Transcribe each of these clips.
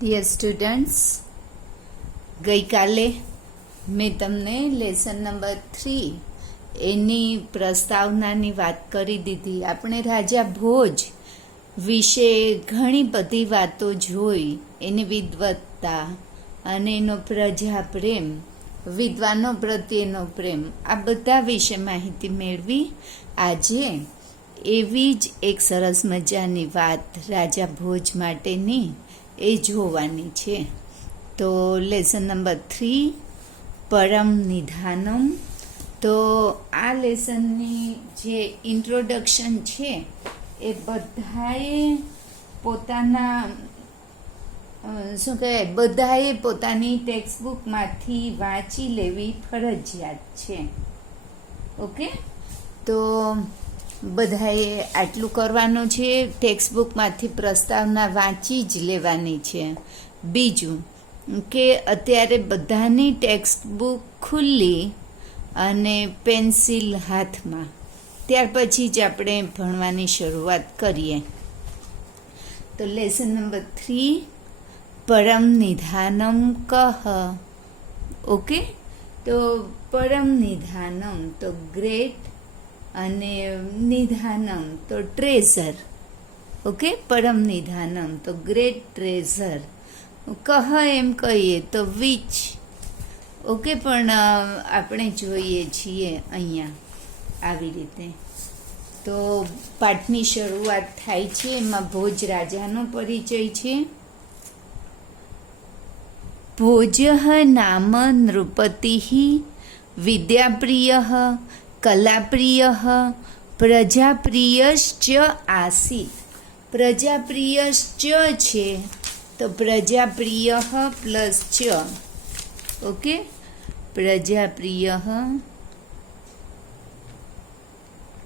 Dear students, ગઈકાલે મેં તમને લેસન નંબર 3 એની પ્રસ્તાવનાની વાત કરી દીધી. આપણે રાજા ભોજ વિશે ઘણી બધી વાતો જોઈ, એની વિદ્વત્તા અને એનો પ્રજા પ્રેમ, વિદ્વાનો પ્રત્યેનો પ્રેમ, આ બધા વિશે માહિતી મેળવી. આજે એવી જ એક સરસ મજાની વાત રાજા ભોજ માટેની એ જોવાની છે. તો લેસન નંબર 3 પરમ નિધાનમ. તો આ લેસનની જે ઇન્ટ્રોડક્શન છે એ બધાએ પોતાના બધાએ પોતાની ટેક્સ્ટબુકમાંથી વાંચી લેવી ફરજિયાત છે. ઓકે, તો બધાએ આટલું કરવાનું છે, ટેક્સ્ટબુકમાંથી પ્રસ્તાવના વાંચી જ લેવાની છે. બીજું કે અત્યારે બધાની ટેક્સ્ટબુક ખુલ્લી અને પેન્સિલ હાથમાં, ત્યાર પછી જ આપણે ભણવાની શરૂઆત કરીએ. તો લેસન નંબર 3 પરમ નિધાનમ કહ. ઓકે, તો પરમ નિધાનમ તો ગ્રેટ અને નિધાનમ તો ટ્રેઝર. ઓકે, પરમ નિધાનમ તો ગ્રેટ ટ્રેઝર. કહ એમ કહીએ તો વિચ. ઓકે, પણ આપણે જોઈએ છીએ અહીંયા આવી રીતે. તો પાઠની શરૂઆત થાય છે, એમાં ભોજ રાજાનો પરિચય છે. ભોજ નામ નૃપતિ વિદ્યાપ્રિય કલાપ્રિય પ્રજાપ્રિયશ્ચ આસીત. પ્રજાપ્રિયશ્ચ છે તો પ્રજાપ્રિય પ્લસ ચ. ઓકે, પ્રજાપ્રિય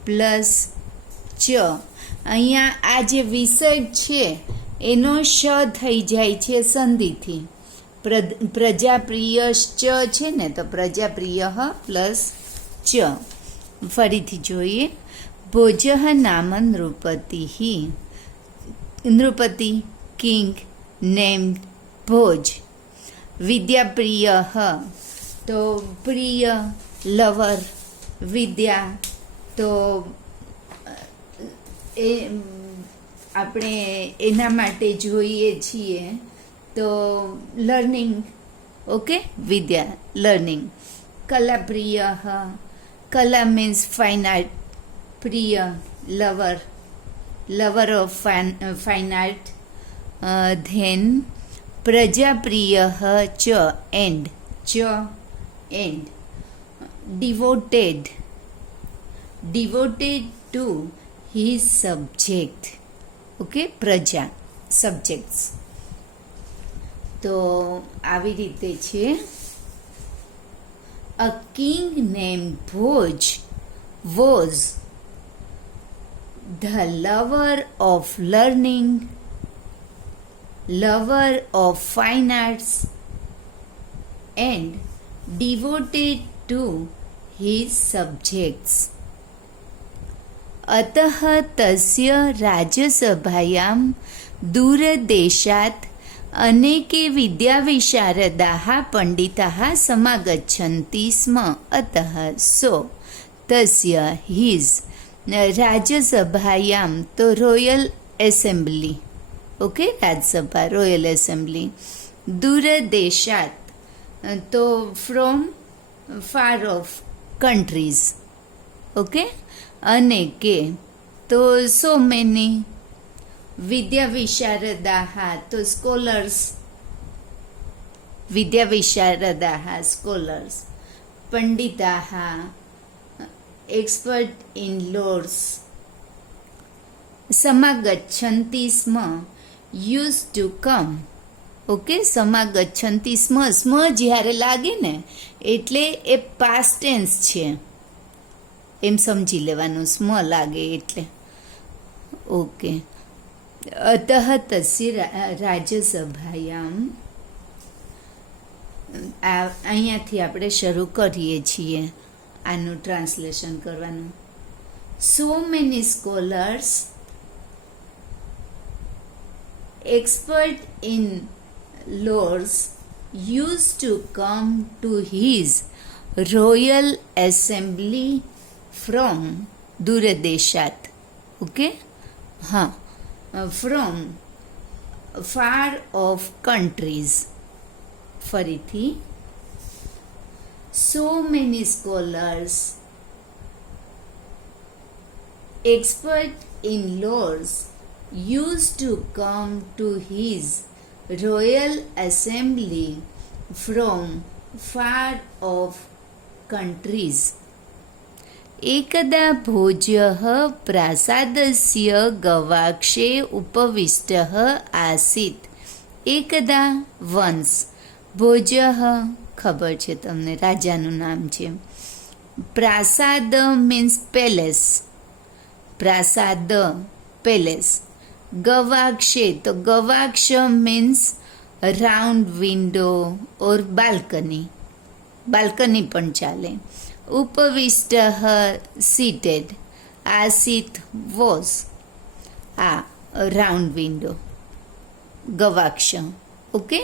પ્લસ ચ. અહીંયા આ જે વિસર્ગ છે એનો શ થઈ જાય છે સંધિથી. પ્રજાપ્રિયશ્ચ છે ને, તો પ્રજાપ્રિય પ્લસ ચ. ફરીથી જોઈએ. ભોજ નામ નૃપતિ. નૃપતિ કિંગ નેમ્ડ ભોજ. વિદ્યાપ્રિય તો પ્રિય લવર. વિદ્યા તો એ આપણે એના માટે જોઈએ છીએ તો લર્નિંગ. ઓકે, વિદ્યા લર્નિંગ. કલાપ્રિય, કલા મીન્સ ફાઇન આર્ટ. પ્રિય lover, lover of fine art. Then પ્રજાપ્રિય ચ એન્ડ. ચ and. Devoted, devoted to his subject. Okay, પ્રજા સબ્જેક્ટ્સ. તો આવી રીતે છે. A king named Bhoj was the lover of learning, lover of fine arts and devoted to his subjects. अतः तस्य राज्यसभायां दूरदेशात् अनेके विद्याविशारदाः पण्डिताः समागच्छन्ति स्म. अतः सो तस्य हिज राज्यसभायां तो रॉयल असेंबली. ओके, राज्यसभा रॉयल असेंबली. दूरदेशात तो from far off countries. Okay, अनेके तो सो मेनी. विद्या विशारदाः तो स्कॉलर्स. विद्या विशारदाः स्कॉलर्स. पंडिताः एक्सपर्ट इन लॉर्स. समागच्छन्ति स्म used to come. ઓકે, સમાગચ્છન્તિ સ્મ. સ્મ જ્યારે લાગે ને એટલે એ પાસ્ટ ટેન્સ છે એમ સમજી લેવાનું, સ્મ લાગે એટલે. ઓકે, અતઃ તસ્ય રાજ્યસભાયામ. અહીંયાથી આપણે શરૂ કરીએ છીએ આનું ટ્રાન્સલેશન કરવાનું. So many scholars expert in lords used to come to his royal assembly from दूरदेशात. ओके, हाँ, from far off countries. ફરીથી, so many scholars, expert in laws, used to come to his royal assembly from far off countries. एकदा भोज्यः प्रासादस्य गवाक्षे उपविष्टः आसीत्. एकदा वंश, ભોજ્યઃ ખબર છે તમને, રાજાનું નામ છે. Prasad means palace, Prasad palace. ગવાક્ષે, તો ગવાક્ષ મીન્સ રાઉન્ડ વિન્ડો ઓર બાલ્કની, બાલ્કની પણ ચાલે. ઉપવિષ્ટ સીટેડ, આસિત વોઝ, આ રાઉન્ડ વિન્ડો, ગવાક્ષ. ઓકે,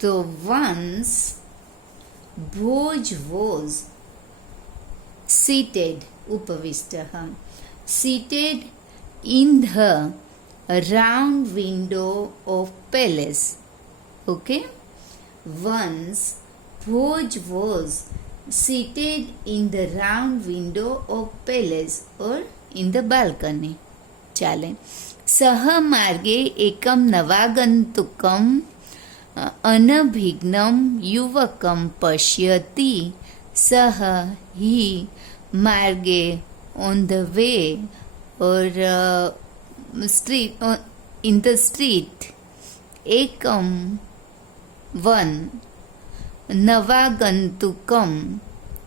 તો once Bhoj was seated, ઉપવિષ્ટઃ, seated in the round window of palace. Okay, once Bhoj was seated in the round window of palace or in the balcony. ચાલે. સહ માર્ગે એકમ નવાગંતુકમ અનભિઘ્નમ યુવકમ પશ્યતિ. સહ હી માર્ગે, on the way or street, in the street, એકમ one, નવાગંતુકમ,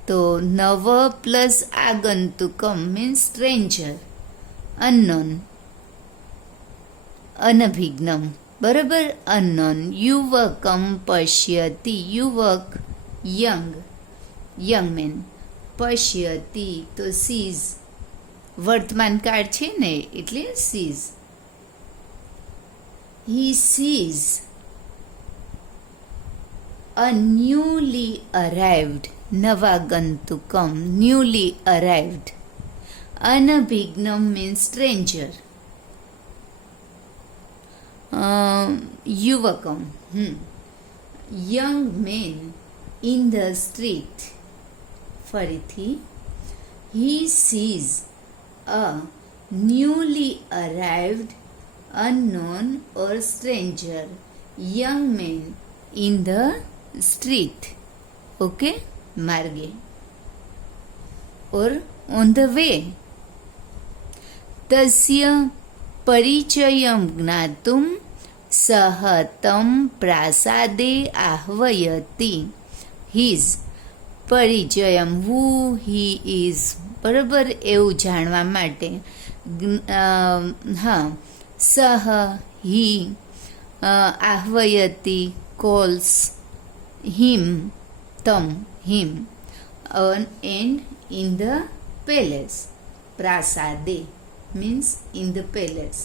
તો નવ plus આગંતુકમ means stranger, unknown, અનભિઘ્નમ, બરાબર, અનનોન. યુવકમ પશ્યતિ, યુવક યંગ, યંગ મેન. પશ્યતિ તો સીઝ, વર્તમાન કાળ છે ને એટલે sees. He sees a newly arrived, નવાગંતુકમ, newly arrived. અનભિઘ્નમ means stranger. યુવકમ, young men in the street. ફરીથી, he sees a newly arrived, unknown or stranger young man in the street. Okay, marge or on the way. tasya પરિચયમ જ્ઞાતુમ સહ તમ પ્રાસાદે આહ્વયતિ. his પરિચયમ, who he is, બરાબર, એવું જાણવા માટે. હા, સહ હી, આહ્વયતિ calls him, તમ him, and in the palace. પ્રાસાદે means in the palace.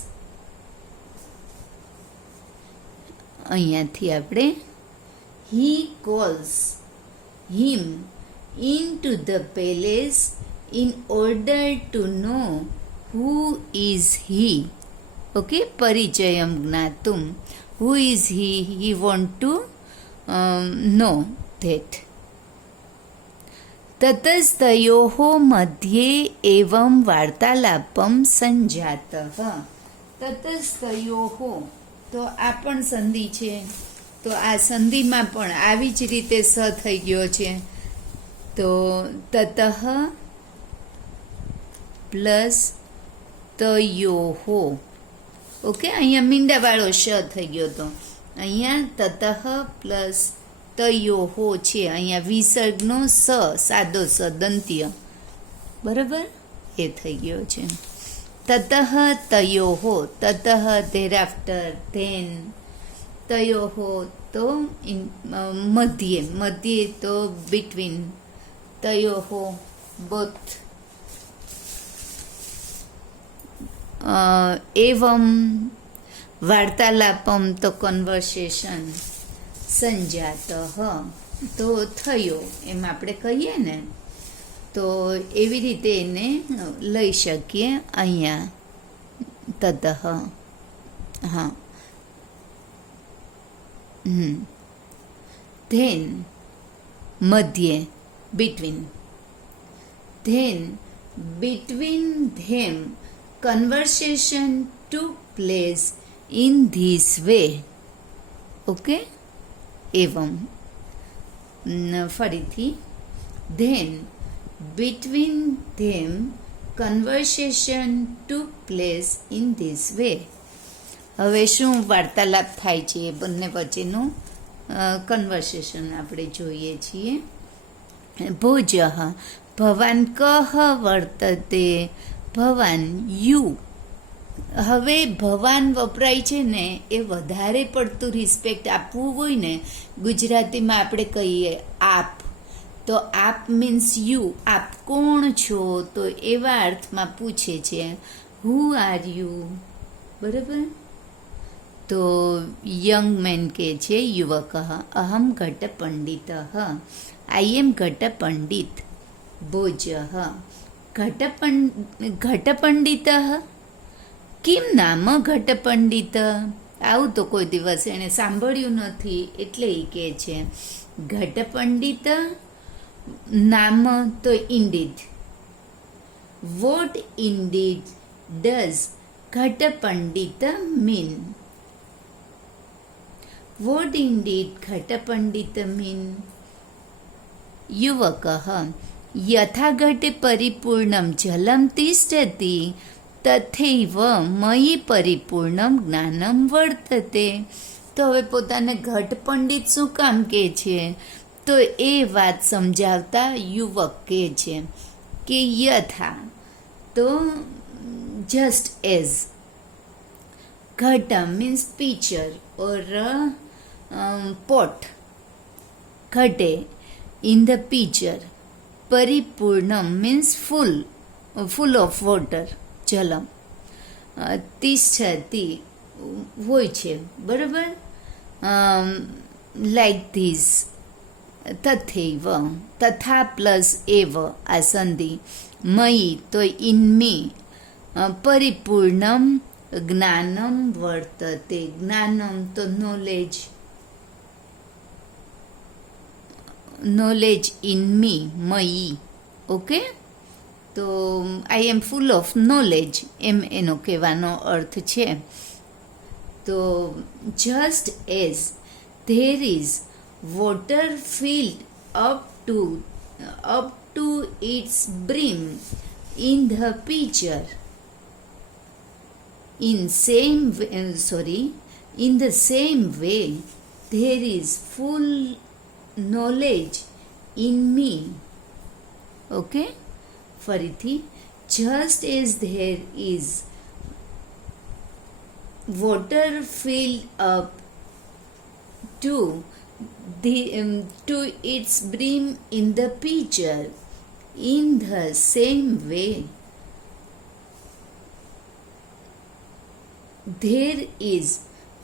અહીંયાથી આપણે he calls him into the palace in order to know who is he. Okay, પરિચયમ જ્ઞાતુમ, who is he want to know that. તતસ્તયોઃ મધ્યે એવં વાર્તાલાપમ સંજાતઃ. તતસ્તયોઃ, તો આ પણ સંધિ છે, તો આ સંધિમાં પણ આવી જ રીતે સ થઈ ગયો છે. તો તતઃ પ્લસ તયોઃ. ઓકે, અહીંયા મીંડાવાળો શ થઈ ગયો હતો. અહીંયા તતઃ પ્લસ તયોઃ છે, અહીંયા વિસર્ગનો સ, સાદો સ, દંત્ય, બરાબર, એ થઈ ગયો છે. તતઃ તયોઃ, તતઃ thereafter, then. તયોઃ તો મધ્યે, મધ્યે તો between. તયોઃ both. એવમ વાર્તાલાપમ તો કન્વર્સેશન સંજાત તો થયો એમ આપણે કહીએ ને, તો એવી રીતે એને લઈ શકીએ અહીંયા તતઃ. હા. ધેન મધ્યે between. Then between them conversation took place in this way. Okay? એવમ. ફરીથી. Then between them conversation took place in this way. હવે શું વાર્તાલાપ થાય છે એ બંને વચ્ચેનું કન્વર્સેશન આપણે જોઈએ છીએ. ભોજ ભવાન કહ વર્તતે ભવાન યુ. હવે ભવાન વપરાય છે ને એ વધારે પડતું રિસ્પેક્ટ આપવું હોય ને, ગુજરાતીમાં આપણે કહીએ આપ, તો આપ મીન્સ યુ, આપ કોણ છો, તો એવા અર્થમાં પૂછે છે હુ આર યુ. બરાબર. તો યંગ મેન કે છે યુવક અહમ ઘટ પંડિત, આઈ એમ ઘટ પંડિત. ભોજ ઘટ પંડિત કિમ નામ ઘટ પંડિત. આવું તો કોઈ દિવસ એણે સાંભળ્યું નથી એટલે એ કહે છે ઘટ પંડિત. નામ તો ઇન્ડીડ. વોટ ઇન્ડીડ ડઝ ઘટ પંડિત મીન? વોટ ઇન્ડીડ ઘટ પંડિત મીન? યુવક યથા ઘટે પરિપૂર્ણમ જલમ તિષ્ઠતિ તથૈવ મયી પરિપૂર્ણમ જ્ઞાનમ વર્તતે. તો હવે પોતાને ઘટ પંડિત શું કામ કહે છે, તો એ વાત સમજાવતા યુવક કહે છે કે યથા તો જસ્ટ એઝ, ઘટ મીન્સ પિક્ચર ઓર પોટ, ઘટે in the pitcher, પરિપૂર્ણમ મીન્સ full of water, જલમ. તિષ્ઠતિ હોય છે, બરાબર. Like this. તથૈવ તથા પ્લસ એવ આ સંધિ. મયી તો ઇન મી. પરિપૂર્ણમ જ્ઞાનમ વર્તતે. જ્ઞાનમ તો નોલેજ. knowledge in me, મયી. ઓકે. તો I M full of knowledge એમ એનો કહેવાનો અર્થ છે. તો just as there is water filled up to its brim in the pitcher, in the same way there is full knowledge in me. Okay? ફરીથી. just as there is water filled up to its brim in the pitcher, in the same way there is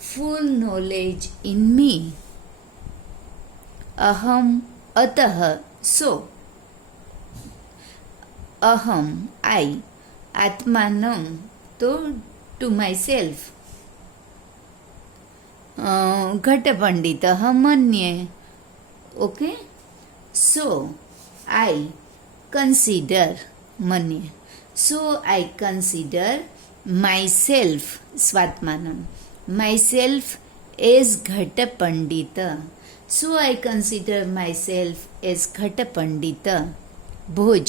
full knowledge in me. અહમ અતઃ સો. અહમ આઈ. આત્માનમ તો two myself. ઘટ પંડિત મન્યે. Okay. So I consider. મન્યે. So I consider myself. સ્વાત્માનમ. Myself as ઘટ પંડિત. So I consider myself as ઘટ પંડિત. ભોજ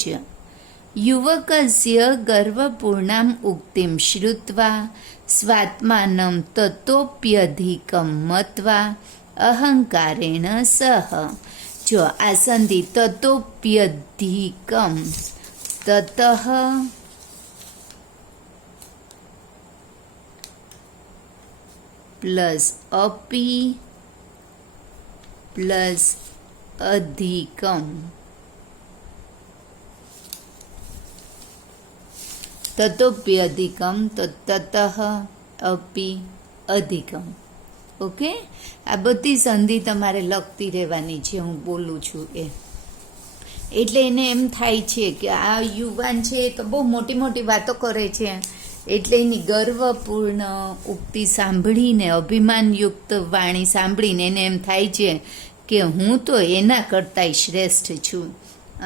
યુવકસ્ય ગર્વપૂર્ણામ ઉક્તિમ શ્રુત્વા સ્વાત્માનમ તતોપ્યધિકમ મત્વા અહંકારેણ સહ. જો આ સંધિ તતોપ્યધિકમ, તતઃ પ્લસ અપી પ્લસ અધિકમ. તતોપ્યધિકમ તો તતઃ અપી અધિકમ. ઓકે, આ બધી સંધિ તમારે લખતી રહેવાની છે, હું બોલું છું એ. એટલે એને એમ થાય છે કે આ યુવાન છે એ તો બહુ મોટી મોટી વાતો કરે છે, એટલે એની ગર્વપૂર્ણ ઉક્તિ સાંભળીને, અભિમાનયુક્ત વાણી સાંભળીને એને એમ થાય છે કે હું તો એના કરતાંય શ્રેષ્ઠ છું.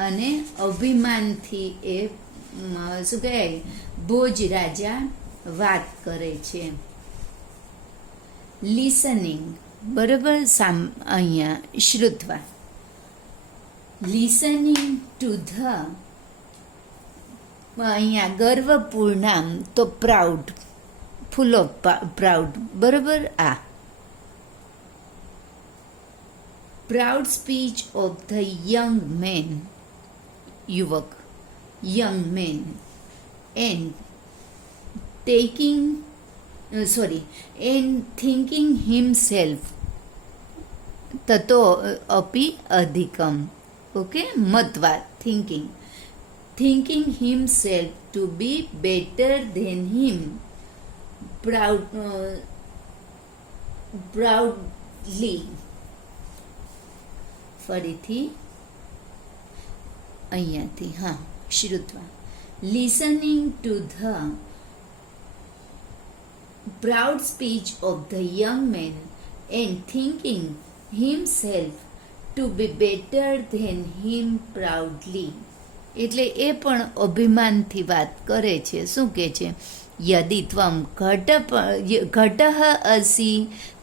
અને અભિમાનથી એ શું કહેવાય, ભોજ રાજા વાત કરે છે. લિસનિંગ, બરાબર, અહીંયા શ્રુત્વા. લિસનિંગ ટુ ધ, અહીંયા ગર્વપૂર્ણ તો પ્રાઉડ, ફૂલ ઓફ પ્રાઉડ, બરાબર. આ proud speech of the young man, યુવક, young man, and taking and thinking himself તતો અપી અધિકમ. ઓકે, મતવાદ, thinking himself to be better than him, proudly. ફરીથી અહીંયાથી, હા, શ્રુત્વા. Listening to the proud speech of the young man and thinking himself to be better than him proudly. એટલે એ પણ અભિમાનથી વાત કરે છે. શું કહે છે? યદિ ત્વમ ઘટઃ અસી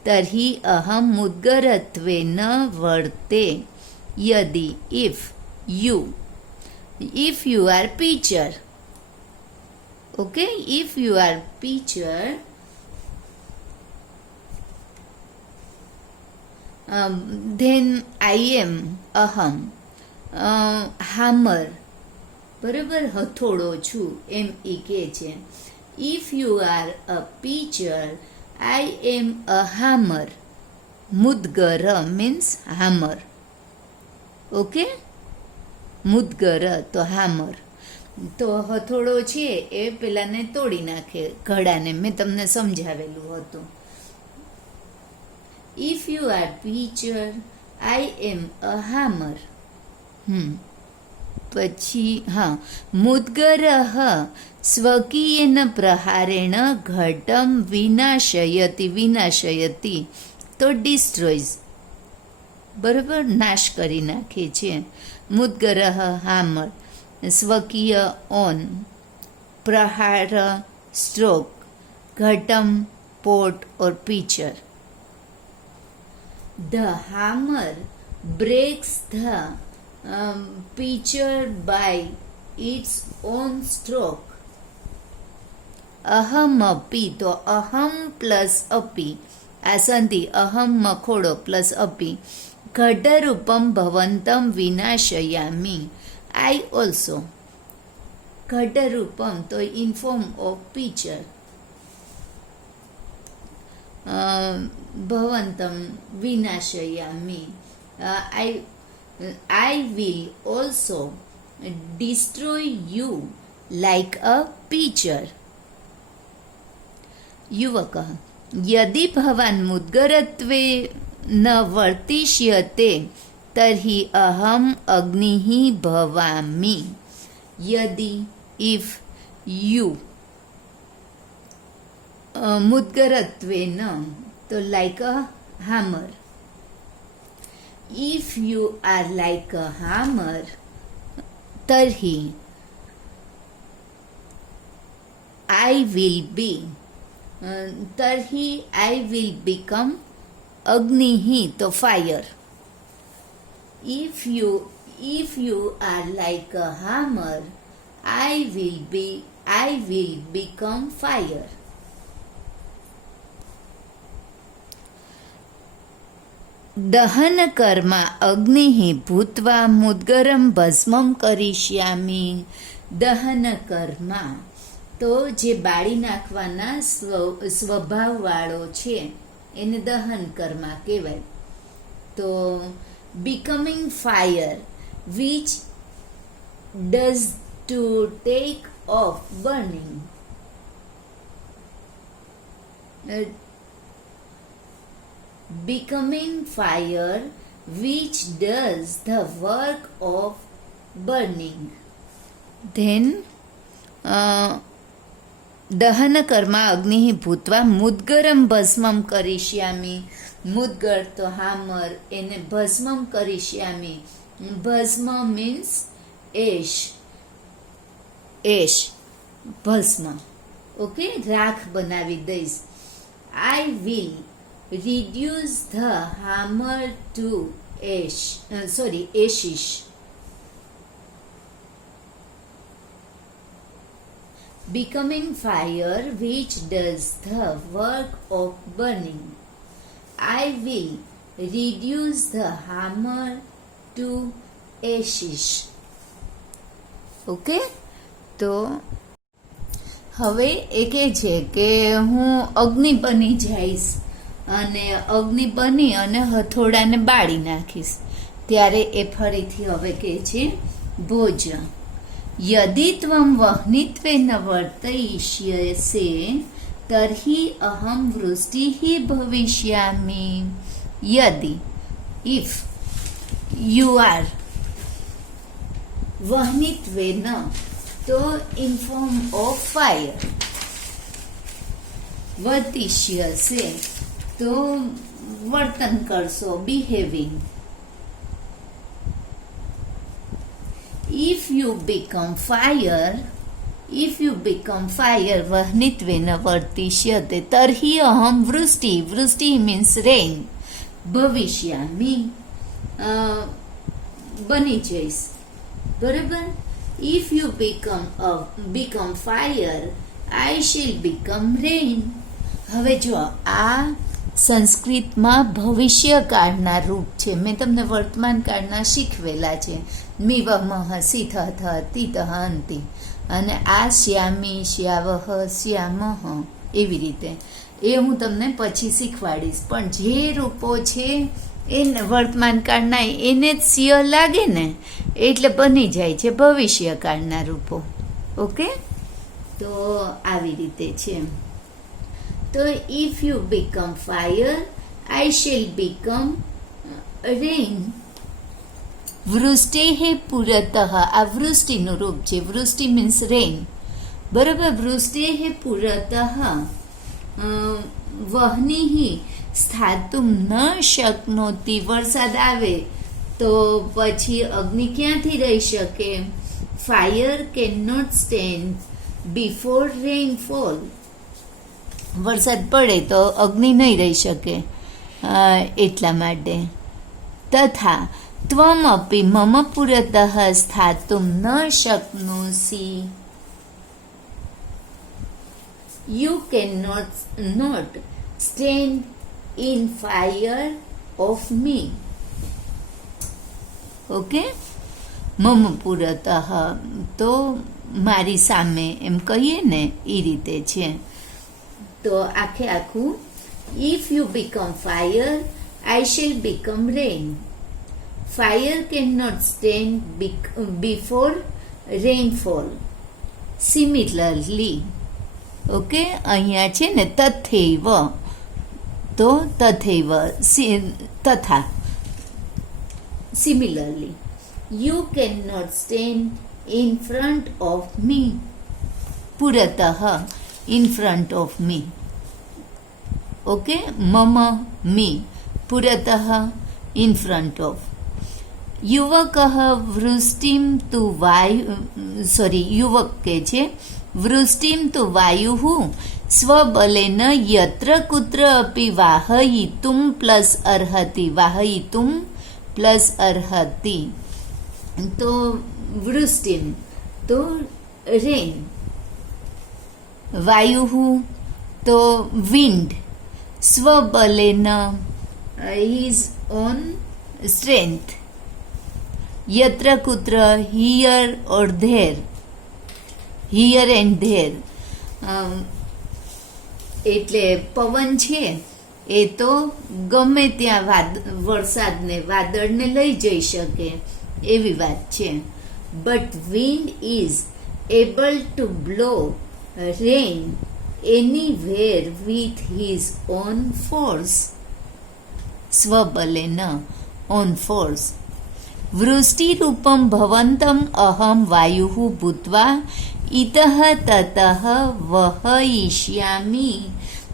તર્હિ અહમ મુદ્ગરત્વે ન વર્તે. યદિ if you are pitcher, okay, if you are pitcher, then I am aham, hammer, બરાબર, હથોડો છું, એમ એ કહે છે. If you are a pitcher, I am a hammer. મુદ્ગર means hammer. ઓકે, મુદ્ગર તો hammer. તો હથોડો છે એ પેલાને તોડી નાખે, ઘડાને. મેં તમને સમજાવેલું હતું. If you are pitcher, I am a hammer. પછી હા, મુદ્ગરઃ સ્વકીયેન પ્રહારેણ ઘટમ વિનાશયતિ, તો ડિસ્ટ્રોઈઝ, બરાબર, નાશ કરી નાખે છે. મુદ્ગરઃ હામર, સ્વકીય ઓન, પ્રહાર સ્ટ્રોક, ઘટમ pot or pitcher. The hammer breaks the pitcher by its own stroke. અહમ અપી, તો અહમ પ્લસ અપી, આ સંધિ અહમ મખોડો પ્લસ અપી. ઘટરૂપમ ભવંતમ વિનાશયામી, આઈ ઓલ્સો. ઘટરૂપમ તો ઇન ફોર્મ ઓફ પીચર. ભવંતમ વિનાશયામી, I will also destroy you like a pitcher. યુવકઃ યદિ ભવાન મુદ્ગરત્વે ન વર્તિષ્યતે તર્હિ અહમ અગ્નિઃ ભવામિ. યદિ, if you, મુદ્ગરત્વે ન, તો like a hammer. If you are like a hammer, tarhi I will be, tarhi I will become agnihi, to fire. If you are like a hammer, I will become fire. દહન કર્મ અગ્નિ ભૂત્વા મુદ્ગરમ ભસ્મમ કરીશ્યામી. દહન Karma, તો જે બાળી નાખવાના સ્વભાવવાળો છે એને દહન કર્મા કહેવાય. તો becoming fire which does to take off burning. becoming fire which does the work of burning. Then દહનકર્મા અગ્નિ ભૂત્વા મુદ્ગરમ ભસ્મમ કરિષ્યામિ. મુદ્ગર તો હામર, એને ભસ્મમ કરિષ્યામિ. ભસ્મ મીન્સ એશ, એશ ભસ્મ. ઓકે, રાખ બનાવી દઈશ. I will reduce the hammer to ashes. Becoming fire which does the work of burning. I will reduce the hammer to ashes. Okay, તો હવે એ કહે છે કે હું અગ્નિ બની જઈશ અને અગ્નિ બની અને હથોડાને બાળી નાખીશ. ત્યારે એ ફરીથી હવે કહે છે ભોજ. યદિ ત્વમ વહ્નિત્વેન વર્તયિષ્યસે તર્હિ અહમ વૃષ્ટિઃ ભવિષ્યામિ. યદિ, ઇફ યુ આર વહ્નિત્વેન, તો ઇન ફોર્મ ઓફ ફાયર. વર્તિષ્યસે તો વર્તન કરશો, behaving. If you become fire, વહ્નિત્વેન વર્તિષ્યતે તર્હિ અહમ વૃષ્ટિ. વૃષ્ટિ મીન્સ રેન. ભવિષ્યામિ, બની જઈશ. બરાબર. If you become fire, I shall become rain. હવે જો આ સંસ્કૃતમાં ભવિષ્યકાળના રૂપ છે. મેં તમને વર્તમાન કાળના શીખવેલા છે. મિવમઃ, સિથઃ, તિતઃ, અંતિ. અને આ શ્યામી, શ્યાવહ, શ્યામઃ, એવી રીતે એ હું તમને પછી શીખવાડીશ. પણ જે રૂપો છે એ વર્તમાન કાળના એને જ સ્ય લાગે ને એટલે બની જાય છે ભવિષ્યકાળના રૂપો. ઓકે, તો આવી રીતે છે. તો if you become fire, I shall become rain. વૃષ્ટિ પુરતઃ, આ વૃષ્ટિનું રૂપ છે. વૃષ્ટિ મીન્સ રેન. બરાબર. વૃષ્ટિ પુરતઃ વહ્નિ સ્થાતુમ ન શક્નોતિ. વરસાદ આવે તો પછી અગ્નિ ક્યાંથી રહી શકે? Fire can not stand before rainfall. વરસાદ પડે તો અગ્નિ નહીં રહી શકે, એટલા માટે. તથા ત્વમપી મમ પુરતઃ સ્થાતુમ ન શક્નોસી. You cannot stand in fire of me. Okay, મમ પુરતઃ તો મારી સામે એમ કહીએ ને એ રીતે છે. તો આખું if you become fire, I shall become rain. Fire can not stand before rainfall. Similarly, okay, અહીંયા છે ને તથૈવ, તો તથૈવ, તથા. Similarly, you can not stand in front of me. પુરતઃ, in front of me. Okay, mama, me. Puratah, in front of. યુવકઃ વૃષ્ટિમ તુ વાયુ, યુવક કે છે વૃષ્ટિમ તુ વાયુઃ સ્વબલેન યત્ર કુત્ર અપી વાહયિતુમ પ્લસ અર્હતિ. વાહયિતુમ પ્લસ અર્હતિ. તો વૃષ્ટિમ તો રેન. વાયુઃ તો વિન્ડ. સ્વબલેન હિઝ ઓન સ્ટ્રેન્થ. યત્ર કુત્ર here or there. Here and there. એટલે પવન છે એ તો ગમે ત્યાં વરસાદને વાદળને લઈ જઈ શકે એવી વાત છે. But wind is able to blow rain anywhere with his own force. स्वबलेन ऑन फोर्स। वृष्टिरूपं भवन्तम् अहं वायुः भूत्वा इतः ततः वहयिष्यामि।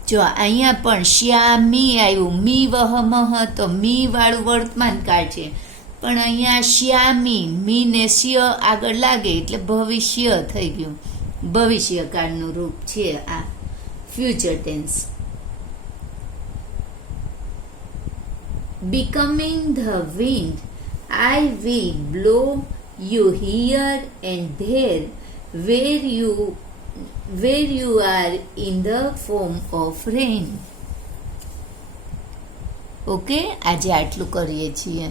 જો અહીંયા પણ શ્યામી આવ્યું, મી વહમહ તો મી વાળું વર્તમાન કાળ છે, પણ અહીંયા શ્યામી મી ને શ્ય આગળ લાગે એટલે ભવિષ્ય થઈ ગયું, ભવિષ્યકાળનું રૂપ છે આ future tense. Becoming the wind, I will blow you here and there where you are in the form of rain. Okay, આજે આટલું કરીએ છીએ.